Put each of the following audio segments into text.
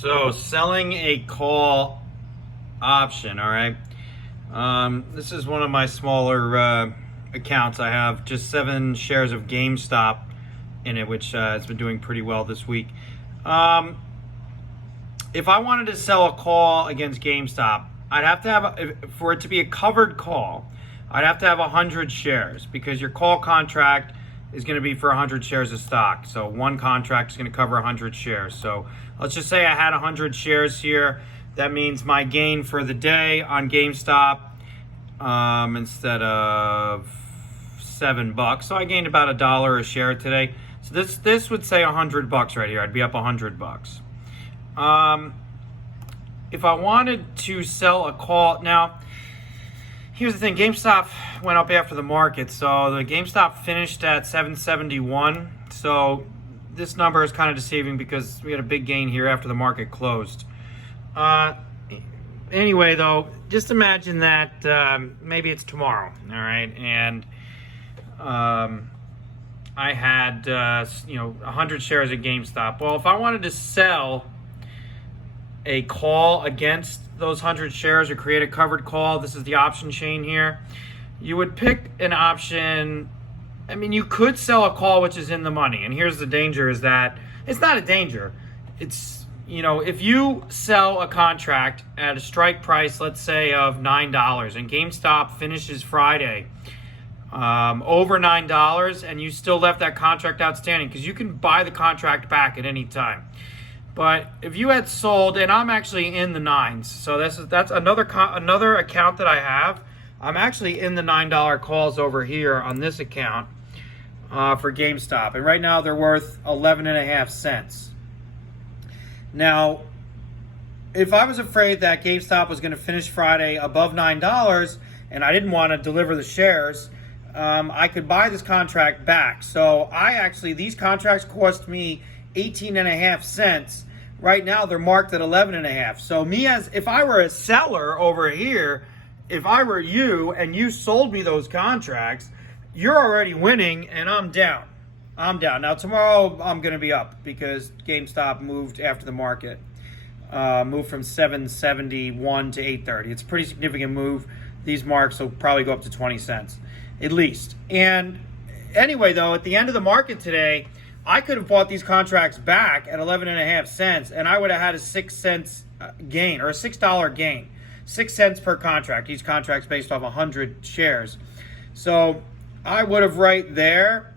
So selling a call option, all right. This is one of my smaller accounts. I have just 7 shares of GameStop in it, which has been doing pretty well this week. If I wanted to sell a call against GameStop, I'd have to have, for it to be a covered call, I'd have to have 100 shares because your call contract is going to be for 100 shares of stock. So one contract is going to cover 100 shares. So let's just say I had 100 shares here. That means my gain for the day on GameStop, instead of $7, so I gained about $1 a share today. So this would say $100 right here. I'd be up $100. If I wanted to sell a call now. Here's the thing, GameStop went up after the market, so the GameStop finished at 771. So this number is kind of deceiving because we had a big gain here after the market closed. Anyway, though, just imagine that maybe it's tomorrow, all right, and I had 100 shares of GameStop. Well, if I wanted to sell a call against those 100 shares or create a covered call, this is the option chain here. You would pick an option. I mean, you could sell a call which is in the money, and here's the danger: is that it's not a danger. It's, if you sell a contract at a strike price, let's say of $9, and GameStop finishes Friday over $9, and you still left that contract outstanding, because you can buy the contract back at any time. But if you had sold, and I'm actually in the 9s, so that's another account that I have. I'm actually in the $9 calls over here on this account for GameStop, and right now they're worth 11.5 cents. Now, if I was afraid that GameStop was going to finish Friday above $9 and I didn't want to deliver the shares, I could buy this contract back. So these contracts cost me 18.5 cents. Right now they're marked at 11.5. So if I were a seller over here, if I were you and you sold me those contracts, you're already winning and I'm down. Now tomorrow I'm going to be up because GameStop moved after the market. Moved from 771 to 830. It's a pretty significant move. These marks will probably go up to 20 cents at least. And anyway, though, at the end of the market today, I could have bought these contracts back at 11.5 cents, and I would have had a 6 cents gain, or a $6 gain. 6 cents per contract. Each contract's based off 100 shares. So I would have right there,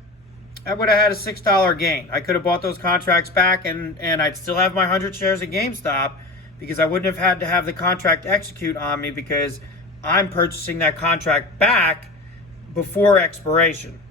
I would have had a $6 gain. I could have bought those contracts back, and I'd still have my 100 shares of GameStop, because I wouldn't have had to have the contract execute on me, because I'm purchasing that contract back before expiration.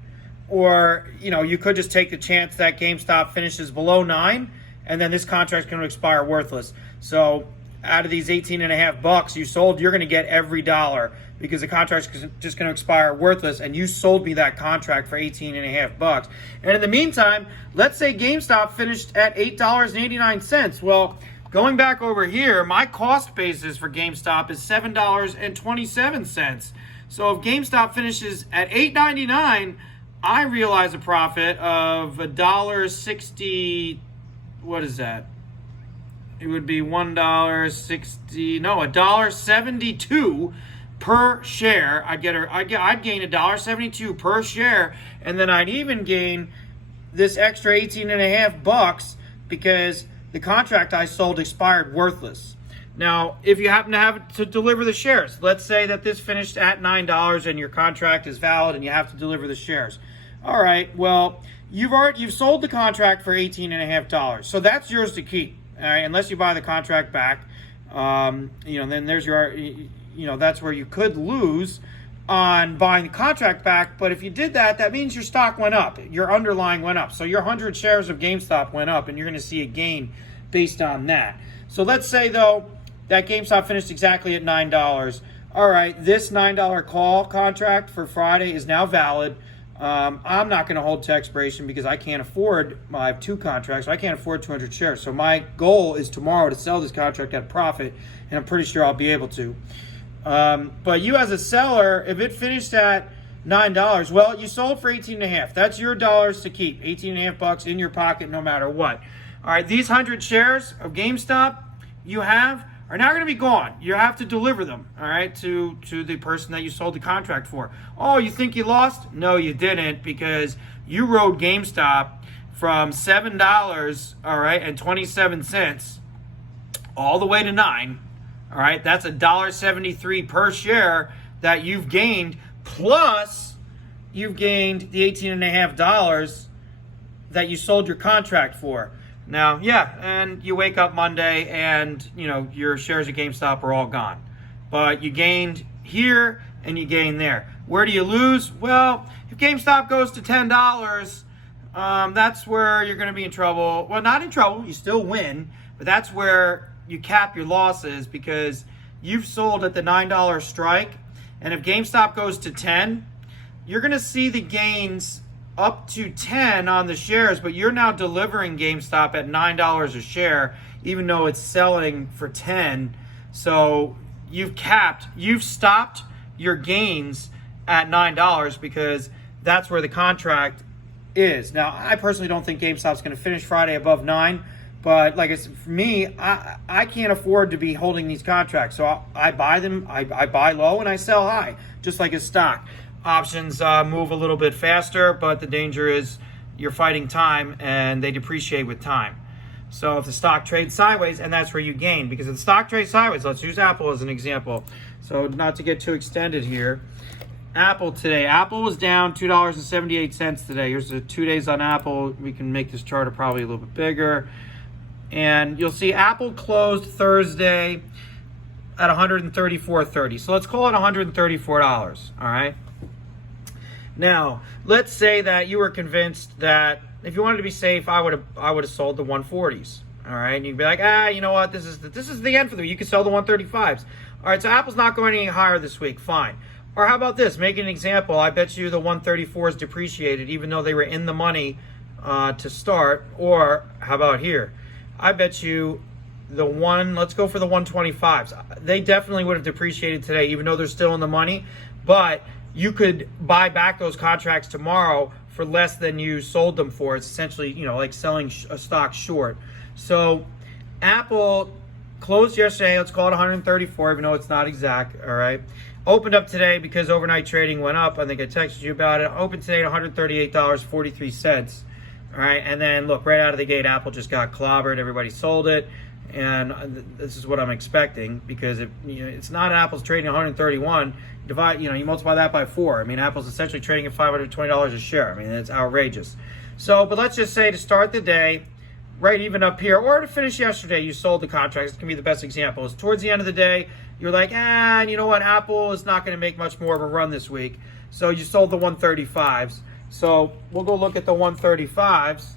Or, you could just take the chance that GameStop finishes below 9, and then this contract's going to expire worthless. So out of these 18.5 bucks you sold, you're going to get every dollar, because the contract's just going to expire worthless, and you sold me that contract for 18.5 bucks. And in the meantime, let's say GameStop finished at $8.89. Well, going back over here, my cost basis for GameStop is $7.27. So if GameStop finishes at $8.99, I realize a profit of $1.60. What is that? It would be $1.72 per share. I'd gain $1.72 per share, and then I'd even gain this extra 18.5 bucks because the contract I sold expired worthless. Now, if you happen to have to deliver the shares, let's say that this finished at $9 and your contract is valid and you have to deliver the shares. All right, well, you've sold the contract for $18.5, so that's yours to keep. All right, unless you buy the contract back, then there's that's where you could lose on buying the contract back. But if you did that, that means your stock went up, your underlying went up. So your 100 shares of GameStop went up, and you're going to see a gain based on that. So let's say, though, that GameStop finished exactly at $9. All right, this $9 call contract for Friday is now valid. I'm not going to hold to expiration because I can't afford, I have 2 contracts, so I can't afford 200 shares. So my goal is tomorrow to sell this contract at profit, and I'm pretty sure I'll be able to. But you as a seller, if it finished at $9, well, you sold for 18.5. That's your dollars to keep, 18.5 bucks in your pocket no matter what. All right, these 100 shares of GameStop you have are now going to be gone. You have to deliver them, all right, to the person that you sold the contract for. Oh, you think you lost? No, you didn't, because you rode GameStop from $7, all right, and 27 cents all the way to $9. All right, that's $1.73 per share that you've gained, plus you've gained the $18.50 that you sold your contract for. Now, yeah, and you wake up Monday and, your shares of GameStop are all gone. But you gained here and you gained there. Where do you lose? Well, if GameStop goes to $10, that's where you're going to be in trouble. Well, not in trouble. You still win, but that's where you cap your losses, because you've sold at the $9 strike. And if GameStop goes to 10, you're going to see the gains up to 10 on the shares, but you're now delivering GameStop at $9 a share, even though it's selling for 10. So you've stopped your gains at $9, because that's where the contract is. Now, I personally don't think GameStop's going to finish Friday above 9, but like I said, for me, I can't afford to be holding these contracts. So I buy them, I buy low and I sell high, just like a stock. Options move a little bit faster, but the danger is you're fighting time and they depreciate with time. So if the stock trades sideways, and that's where you gain, because if the stock trades sideways, let's use Apple as an example. So not to get too extended here. Apple today. Apple was down $2.78 today. Here's the 2 days on Apple. We can make this chart probably a little bit bigger. And you'll see Apple closed Thursday at $134.30. So let's call it $134, all right? Now, let's say that you were convinced that if you wanted to be safe, I would have sold the 140s, all right? And you'd be like, you know what? This is the end for them. You can sell the 135s. All right, so Apple's not going any higher this week. Fine. Or how about this? Make an example. I bet you the 134s depreciated, even though they were in the money to start. Or how about here? I bet you let's go for the 125s. They definitely would have depreciated today, even though they're still in the money. But you could buy back those contracts tomorrow for less than you sold them for. It's essentially, like selling a stock short. So Apple closed yesterday, let's call it 134, even though it's not exact, all right? Opened up today because overnight trading went up. I think I texted you about it. Opened today at $138.43. All right, and then look, right out of the gate, Apple just got clobbered. Everybody sold it, and this is what I'm expecting, because if it's not Apple's trading 131, you multiply that by 4. I mean, Apple's essentially trading at $520 a share. I mean, it's outrageous. So, but let's just say to start the day, right even up here, or to finish yesterday, you sold the contracts. This can be the best example. Is towards the end of the day, you're like, you know what, Apple is not going to make much more of a run this week. So you sold the 135s. So we'll go look at the 135s,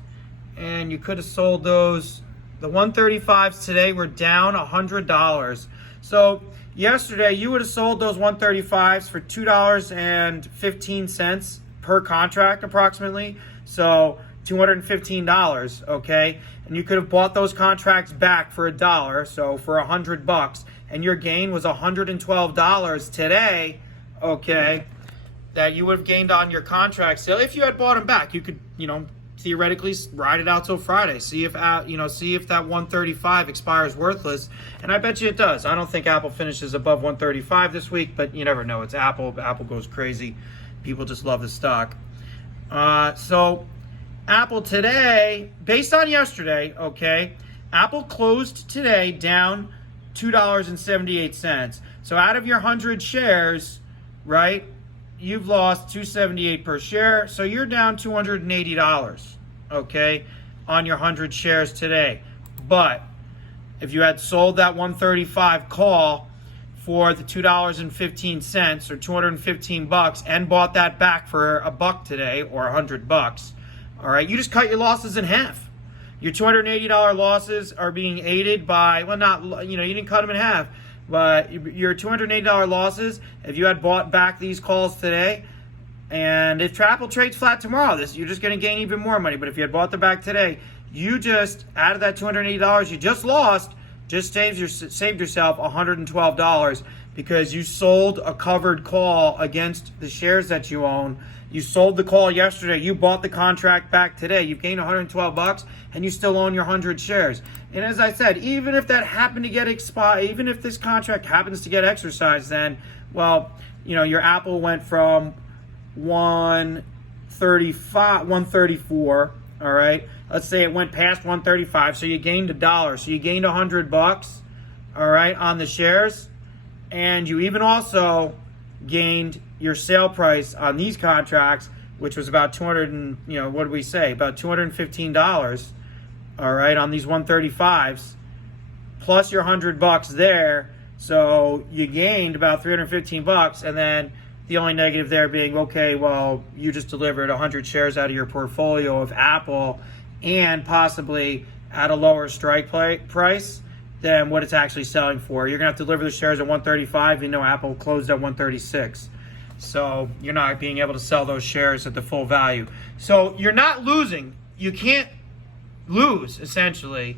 and you could have sold those. The 135s today were down $100. So yesterday you would have sold those 135s for $2.15 per contract approximately. So $215, okay? And you could have bought those contracts back for $1, so for $100, and your gain was $112 today, okay? That you would have gained on your contract sale if you had bought them back. You could, theoretically ride it out till Friday. See if that 135 expires worthless, and I bet you it does. I don't think Apple finishes above 135 this week, but you never know. It's Apple. Apple goes crazy. People just love the stock. So Apple today, based on yesterday, okay, Apple closed today down $2.78. So out of your 100 shares, right, you've lost $2.78 per share, so you're down $280, okay, on your 100 shares today. But if you had sold that 135 call for the $2.15 or $215 and bought that back for $1 today or $100, all right, you just cut your losses in half. Your $280 losses are being aided by, well, not, you didn't cut them in half, but your $280 losses, if you had bought back these calls today, and if Apple trades flat tomorrow, you're just going to gain even more money. But if you had bought them back today, you just, out of that $280 you just lost, just saved yourself $112, because you sold a covered call against the shares that you own. You sold the call yesterday. You bought the contract back today. You've gained $112 and you still own your 100 shares. And as I said, even if that happened to get expired, even if this contract happens to get exercised, then, well, your Apple went from 134, all right? Let's say it went past 135, so you gained $1. So you gained $100, all right, on the shares. And you even also gained your sale price on these contracts, which was about what did we say? About $215, all right, on these 135s, plus your $100 there. So you gained about $315, and then the only negative there being, okay, well, you just delivered 100 shares out of your portfolio of Apple and possibly at a lower strike price than what it's actually selling for. You're going to have to deliver the shares at 135. Apple closed at 136. So you're not being able to sell those shares at the full value. So you're not losing. You can't lose, essentially,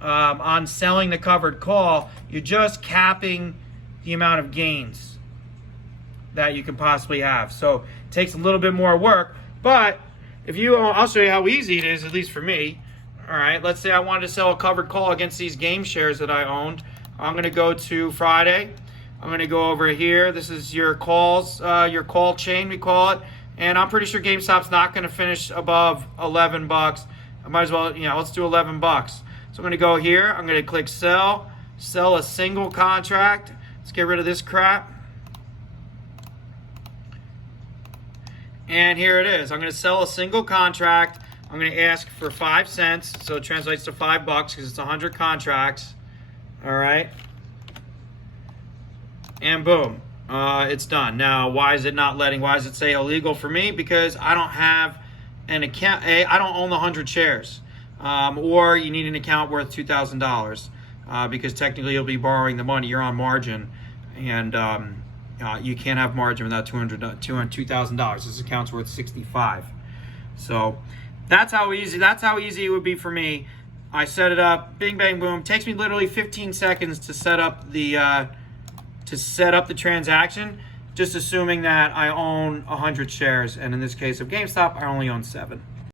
on selling the covered call. You're just capping the amount of gains that you can possibly have. So it takes a little bit more work, but I'll show you how easy it is, at least for me. All right, let's say I wanted to sell a covered call against these game shares that I owned. I'm going to go to Friday. I'm going to go over here. This is your calls, your call chain, we call it. And I'm pretty sure GameStop's not going to finish above $11. I might as well, let's do $11. So I'm going to go here. I'm going to click sell a single contract. Let's get rid of this crap. And here it is. I'm going to sell a single contract. I'm going to ask for 5 cents, so it translates to $5 because it's 100 contracts. All right. And boom, it's done. Now, why is it say illegal for me? Because I don't have an account. I don't own the 100 shares. Or you need an account worth $2,000 because technically you'll be borrowing the money. You're on margin. And you can't have margin without $2,000. This account's worth $65. So that's how easy it would be for me. I set it up, bing bang boom. Takes me literally 15 seconds to set up the transaction, just assuming that I own 100 shares, and in this case of GameStop, I only own 7.